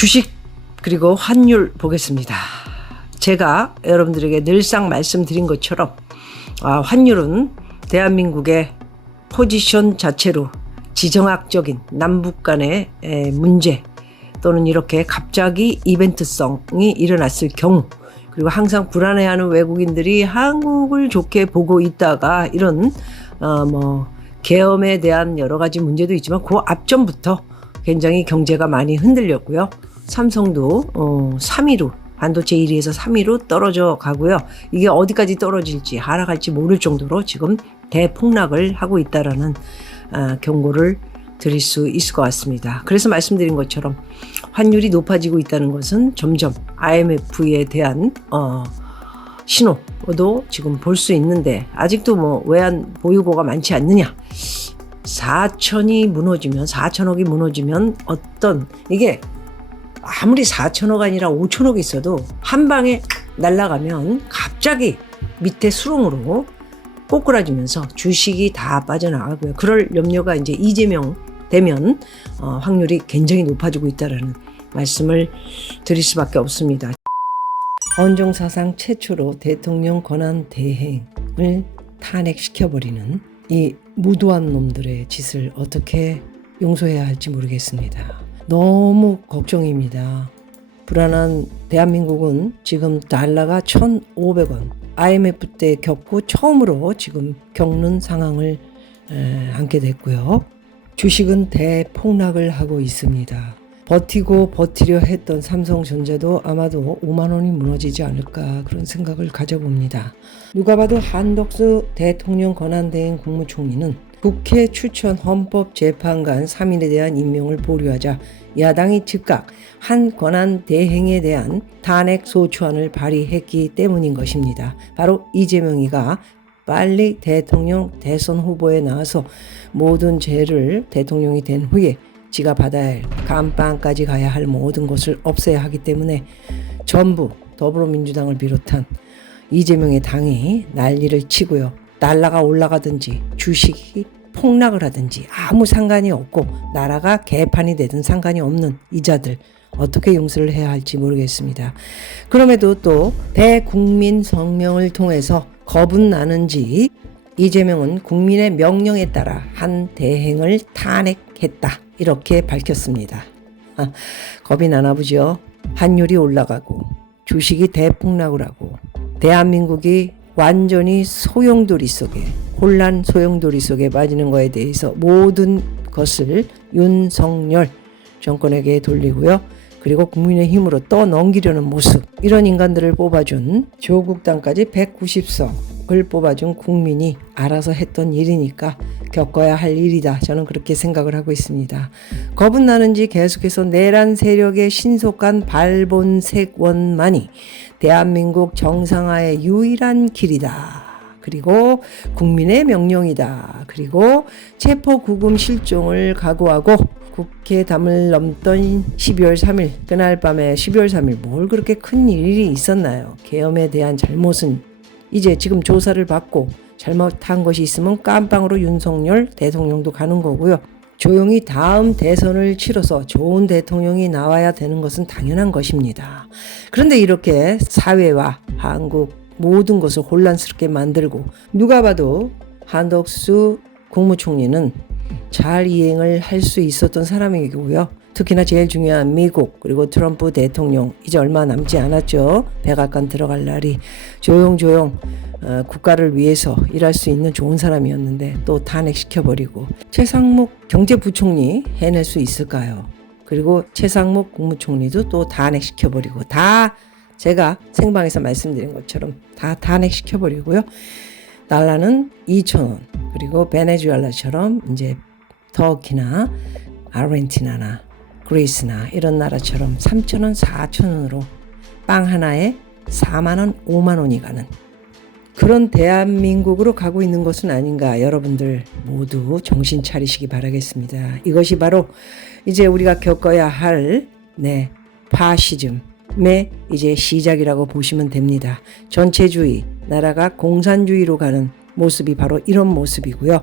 주식 그리고 환율 보겠습니다. 제가 여러분들에게 늘상 말씀드린 것처럼 환율은 대한민국의 포지션 자체로 지정학적인 남북 간의 문제 또는 이렇게 갑자기 이벤트성이 일어났을 경우, 그리고 항상 불안해하는 외국인들이 한국을 좋게 보고 있다가 이런 계엄에 대한 여러 가지 문제도 있지만 그 앞전부터 굉장히 경제가 많이 흔들렸고요. 삼성도 3위로 반도체 1위에서 3위로 떨어져 가고요. 이게 어디까지 떨어질지 하락할지 모를 정도로 지금 대폭락을 하고 있다라는 경고를 드릴 수 있을 것 같습니다. 그래서 말씀드린 것처럼 환율이 높아지고 있다는 것은 점점 IMF에 대한 신호도 지금 볼 수 있는데, 아직도 외환 보유고가 많지 않느냐. 4천이 무너지면, 4천억이 무너지면 이게 아무리 4천억 아니라 5천억 있어도 한 방에 날아가면 갑자기 밑에 수렁으로 꼬꾸라지면서 주식이 다 빠져나가고요. 그럴 염려가 이제 이재명 되면 확률이 굉장히 높아지고 있다는 말씀을 드릴 수밖에 없습니다. 헌정 사상 최초로 대통령 권한 대행을 탄핵시켜버리는 이 무도한 놈들의 짓을 어떻게 용서해야 할지 모르겠습니다. 너무 걱정입니다. 불안한 대한민국은 지금 달러가 1,500원, IMF 때 겪고 처음으로 지금 겪는 상황을 안게 됐고요. 주식은 대폭락을 하고 있습니다. 버티고 버티려 했던 삼성전자도 아마도 5만 원이 무너지지 않을까, 그런 생각을 가져봅니다. 누가 봐도 한덕수 대통령 권한대행 국무총리는 국회 추천 헌법재판관 3인에 대한 임명을 보류하자 야당이 즉각 한 권한대행에 대한 탄핵 소추안을 발의했기 때문인 것입니다. 바로 이재명이가 빨리 대통령 대선 후보에 나와서 모든 죄를 대통령이 된 후에 지가 받아야 할 감방까지 가야 할 모든 것을 없애야 하기 때문에 전부 더불어민주당을 비롯한 이재명의 당이 난리를 치고요. 달러가 올라가든지 주식이 폭락을 하든지 아무 상관이 없고 나라가 개판이 되든 상관이 없는 이자들 어떻게 용서를 해야 할지 모르겠습니다. 그럼에도 또 대국민 성명을 통해서 겁은 나는지 이재명은 국민의 명령에 따라 한 대행을 탄핵했다, 이렇게 밝혔습니다. 겁이 나나 보죠. 환율이 올라가고 주식이 대폭락을 하고 대한민국이 완전히 소용돌이 속에, 혼란 소용돌이 속에 빠지는 거에 대해서 모든 것을 윤석열 정권에게 돌리고요. 그리고 국민의힘으로 떠넘기려는 모습, 이런 인간들을 뽑아준 조국당까지 190석을 뽑아준 국민이 알아서 했던 일이니까 겪어야 할 일이다, 저는 그렇게 생각을 하고 있습니다. 겁은 나는지 계속해서 내란 세력의 신속한 발본색원만이 대한민국 정상화의 유일한 길이다, 그리고 국민의 명령이다, 그리고 체포구금 실종을 각오하고 국회 담을 넘던 12월 3일 그날 밤에 12월 3일 뭘 그렇게 큰 일이 있었나요? 계엄에 대한 잘못은 이제 지금 조사를 받고 잘못한 것이 있으면 깜빵으로 윤석열 대통령도 가는 거고요. 조용히 다음 대선을 치러서 좋은 대통령이 나와야 되는 것은 당연한 것입니다. 그런데 이렇게 사회와 한국 모든 것을 혼란스럽게 만들고, 누가 봐도 한덕수 국무총리는 잘 이행을 할 수 있었던 사람이고요. 특히나 제일 중요한 미국, 그리고 트럼프 대통령 이제 얼마 남지 않았죠. 백악관 들어갈 날이. 조용조용 국가를 위해서 일할 수 있는 좋은 사람이었는데 또 탄핵시켜버리고, 최상목 경제부총리 해낼 수 있을까요? 그리고 최상목 국무총리도 또 탄핵시켜버리고, 다 제가 생방에서 말씀드린 것처럼 다 탄핵시켜버리고요. 달러는 2,000원, 그리고 베네수엘라처럼 이제 터키나 아르헨티나나 그리스나 이런 나라처럼 3,000원, 4,000원으로 빵 하나에 4만원, 5만원이 가는 그런 대한민국으로 가고 있는 것은 아닌가. 여러분들 모두 정신 차리시기 바라겠습니다. 이것이 바로 이제 우리가 겪어야 할 파시즘의 이제 시작이라고 보시면 됩니다. 전체주의, 나라가 공산주의로 가는 모습이 바로 이런 모습이고요.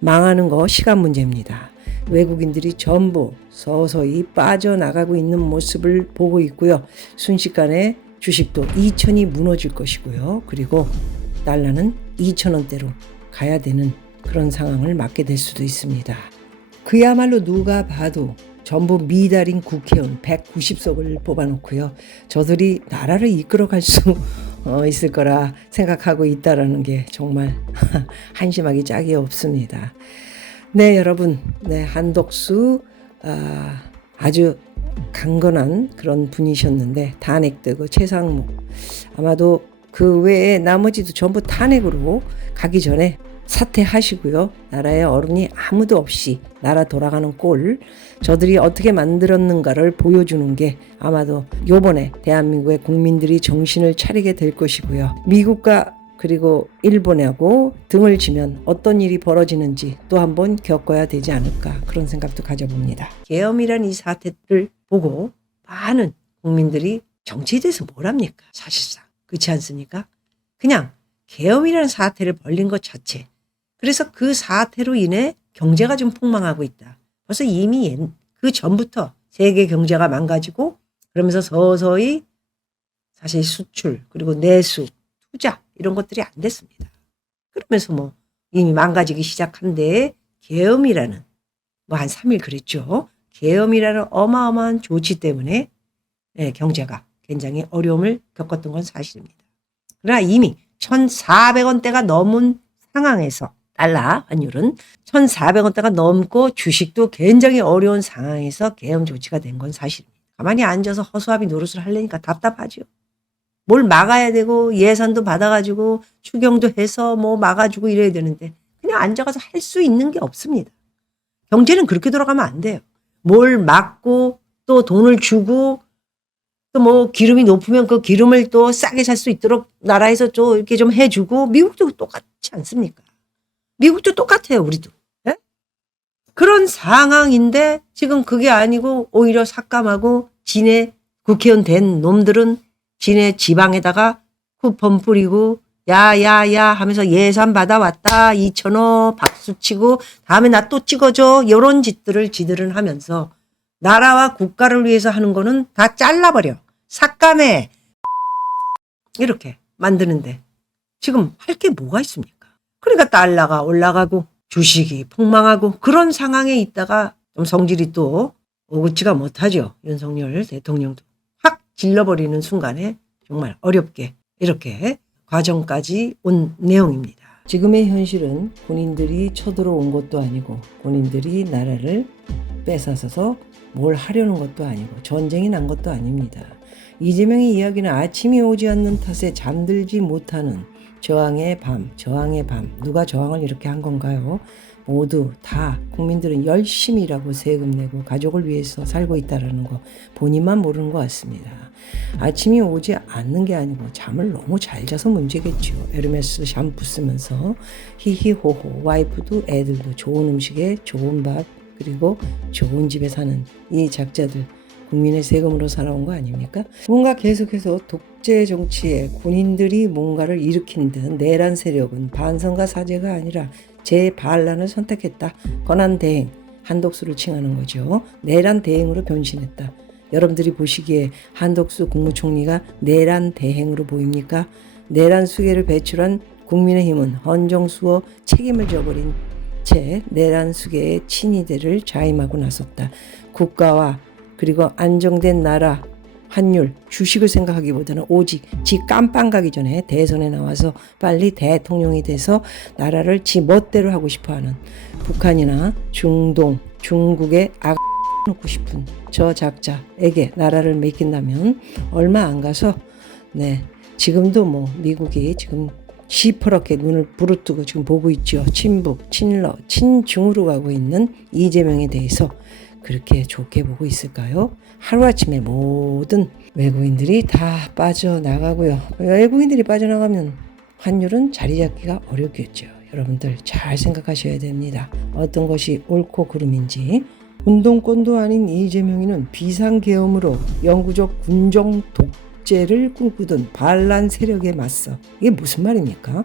망하는 거 시간 문제입니다. 외국인들이 전부 서서히 빠져나가고 있는 모습을 보고 있고요. 순식간에 주식도 2천이 무너질 것이고요. 그리고 달러는 2,000원대로 가야 되는 그런 상황을 맞게 될 수도 있습니다. 그야말로 누가 봐도 전부 미달인 국회의원 190석을 뽑아놓고요. 저들이 나라를 이끌어갈 수 있을 거라 생각하고 있다라는 게 정말 한심하기 짝이 없습니다. 네, 여러분, 네, 한덕수 아주 강건한 그런 분이셨는데 탄핵되고 최상목 아마도 그 외에 나머지도 전부 탄핵으로 가기 전에 사퇴하시고요. 나라의 어른이 아무도 없이 나라 돌아가는 꼴 저들이 어떻게 만들었는가를 보여주는 게 아마도 요번에 대한민국의 국민들이 정신을 차리게 될 것이고요. 미국과 그리고 일본하고 등을 지면 어떤 일이 벌어지는지 또 한번 겪어야 되지 않을까 그런 생각도 가져봅니다. 계엄이란 이 사태를 보고 많은 국민들이 정치에 대해서 뭘 합니까? 사실상 그렇지 않습니까? 그냥 계엄이라는 사태를 벌린 것 자체 그래서 그 사태로 인해 경제가 좀 폭망하고 있다. 벌써 이미 그 전부터 세계 경제가 망가지고 그러면서 서서히 사실 수출 그리고 내수 투자 이런 것들이 안 됐습니다. 그러면서 뭐 이미 망가지기 시작한데 계엄이라는 뭐 한 3일 그랬죠. 계엄이라는 어마어마한 조치 때문에 경제가 굉장히 어려움을 겪었던 건 사실입니다. 그러나 이미 1,400원대가 넘은 상황에서 달러 환율은 1,400원대가 넘고 주식도 굉장히 어려운 상황에서 계엄 조치가 된 건 사실입니다. 가만히 앉아서 허수아비 노릇을 하려니까 답답하죠. 뭘 막아야 되고 예산도 받아가지고 추경도 해서 뭐 막아주고 이래야 되는데 그냥 앉아가서 할 수 있는 게 없습니다. 경제는 그렇게 돌아가면 안 돼요. 뭘 막고 또 돈을 주고 또 뭐 기름이 높으면 그 기름을 또 싸게 살 수 있도록 나라에서 좀 이렇게 좀 해주고 미국도 똑같지 않습니까? 미국도 똑같아요, 우리도. 네? 그런 상황인데 지금 그게 아니고 오히려 삭감하고 지네 국회의원 된 놈들은 지네 지방에다가 쿠폰 뿌리고 야야야 하면서 예산 받아왔다 2,000원 박수치고 다음에 나 또 찍어줘 이런 짓들을 지들은 하면서 나라와 국가를 위해서 하는 거는 다 잘라버려. 삭감해. 이렇게 만드는데 지금 할 게 뭐가 있습니까? 그러니까 달러가 올라가고 주식이 폭망하고 그런 상황에 있다가 좀 성질이 또 오긋지가 못하죠. 윤석열 대통령도 확 질러버리는 순간에 정말 어렵게 이렇게 과정까지 온 내용입니다. 지금의 현실은 군인들이 쳐들어온 것도 아니고 군인들이 나라를 뺏어서서 뭘 하려는 것도 아니고 전쟁이 난 것도 아닙니다. 이재명의 이야기는 아침이 오지 않는 탓에 잠들지 못하는 저항의 밤. 누가 저항을 이렇게 한 건가요? 모두 다 국민들은 열심히 일하고 세금 내고 가족을 위해서 살고 있다는 거 본인만 모르는 것 같습니다. 아침이 오지 않는 게 아니고 잠을 너무 잘 자서 문제겠죠. 에르메스 샴푸 쓰면서 히히호호 와이프도 애들도 좋은 음식에 좋은 밥 그리고 좋은 집에 사는 이 작자들 국민의 세금으로 살아온 거 아닙니까? 뭔가 계속해서 독재 정치에 군인들이 뭔가를 일으킨 듯 내란 세력은 반성과 사죄가 아니라 재반란을 선택했다. 권한대행, 한덕수를 칭하는 거죠. 내란 대행으로 변신했다. 여러분들이 보시기에 한덕수 국무총리가 내란 대행으로 보입니까? 내란 수계를 배출한 국민의힘은 헌정수어 책임을 져버린 채 내란 수계의 친위대를 자임하고 나섰다. 국가와 그리고 안정된 나라, 환율, 주식을 생각하기보다는 오직 지 깜빵 가기 전에 대선에 나와서 빨리 대통령이 돼서 나라를 지 멋대로 하고 싶어하는 북한이나 중동, 중국에 놓고 싶은 저 작자에게 나라를 맡긴다면 얼마 안 가서 지금도 뭐 미국이 지금 시퍼렇게 눈을 부릅뜨고 지금 보고 있죠. 친북, 친러, 친중으로 가고 있는 이재명에 대해서 그렇게 좋게 보고 있을까요? 하루아침에 모든 외국인들이 다 빠져나가고요. 외국인들이 빠져나가면 환율은 자리 잡기가 어렵겠죠. 여러분들 잘 생각하셔야 됩니다. 어떤 것이 옳고 그름인지. 운동권도 아닌 이재명이는 비상계엄으로 영구적 군정 독재를 꿈꾸던 반란 세력에 맞서 이게 무슨 말입니까?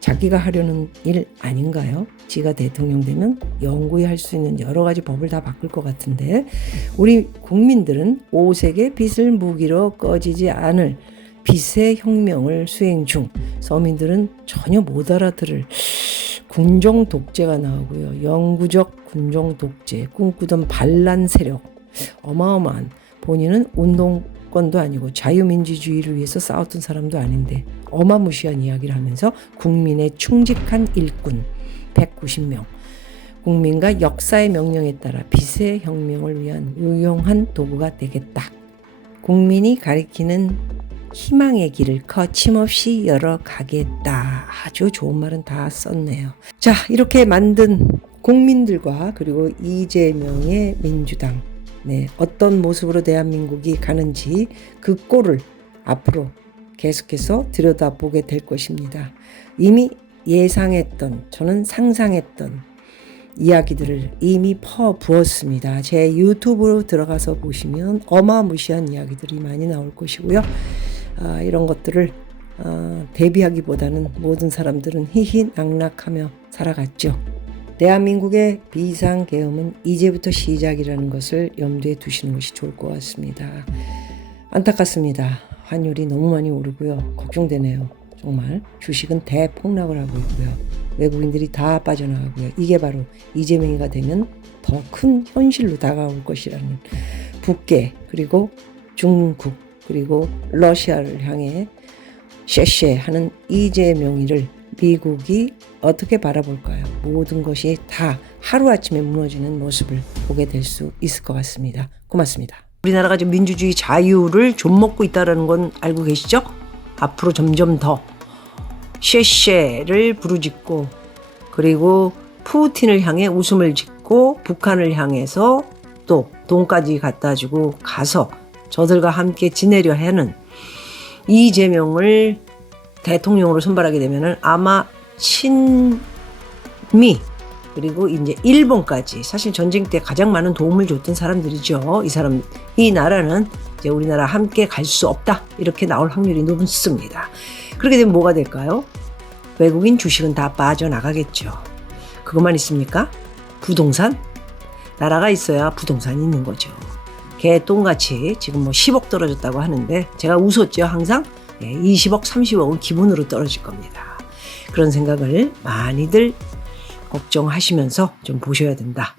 자기가 하려는 일 아닌가요? 지가 대통령 되면 영구히 할 수 있는 여러 가지 법을 다 바꿀 것 같은데 우리 국민들은 오색의 빛을 무기로 꺼지지 않을 빛의 혁명을 수행 중. 서민들은 전혀 못 알아들을 군종 독재가 나오고요. 영구적 군종 독재, 꿈꾸던 반란 세력, 어마어마한 본인은 운동권도 아니고 자유민주주의를 위해서 싸웠던 사람도 아닌데 어마무시한 이야기를 하면서 국민의 충직한 일꾼 190명, 국민과 역사의 명령에 따라 빛의 혁명을 위한 유용한 도구가 되겠다. 국민이 가리키는 희망의 길을 거침없이 열어가겠다. 아주 좋은 말은 다 썼네요. 자, 이렇게 만든 국민들과 그리고 이재명의 민주당, 네, 어떤 모습으로 대한민국이 가는지 그 꼴을 앞으로 계속해서 들여다보게 될 것입니다. 이미 예상했던, 저는 상상했던 이야기들을 이미 퍼부었습니다. 제 유튜브로 들어가서 보시면 어마무시한 이야기들이 많이 나올 것이고요. 이런 것들을 대비하기보다는 모든 사람들은 희희낙낙하며 살아갔죠. 대한민국의 비상계엄은 이제부터 시작이라는 것을 염두에 두시는 것이 좋을 것 같습니다. 안타깝습니다. 환율이 너무 많이 오르고요. 걱정되네요. 정말 주식은 대폭락을 하고 있고요. 외국인들이 다 빠져나가고요. 이게 바로 이재명이가 되면 더 큰 현실로 다가올 것이라는 북계 그리고 중국 그리고 러시아를 향해 쉐쉐하는 이재명이를 미국이 어떻게 바라볼까요? 모든 것이 다 하루아침에 무너지는 모습을 보게 될 수 있을 것 같습니다. 고맙습니다. 우리나라가 지금 민주주의 자유를 좀먹고 있다는 건 알고 계시죠? 앞으로 점점 더 쉐쉐를 부르짖고 그리고 푸틴을 향해 웃음을 짓고 북한을 향해서 또 돈까지 갖다 주고 가서 저들과 함께 지내려 하는 이재명을 대통령으로 선발하게 되면은 아마 친미 그리고 이제 일본까지 사실 전쟁 때 가장 많은 도움을 줬던 사람들이죠. 이 나라는 이제 우리나라 함께 갈 수 없다 이렇게 나올 확률이 높습니다. 그렇게 되면 뭐가 될까요? 외국인 주식은 다 빠져나가겠죠. 그것만 있습니까? 부동산? 나라가 있어야 부동산이 있는 거죠. 개똥같이 지금 뭐 10억 떨어졌다고 하는데 제가 웃었죠 항상. 20억 30억은 기본으로 떨어질 겁니다. 그런 생각을 많이들 걱정하시면서 좀 보셔야 된다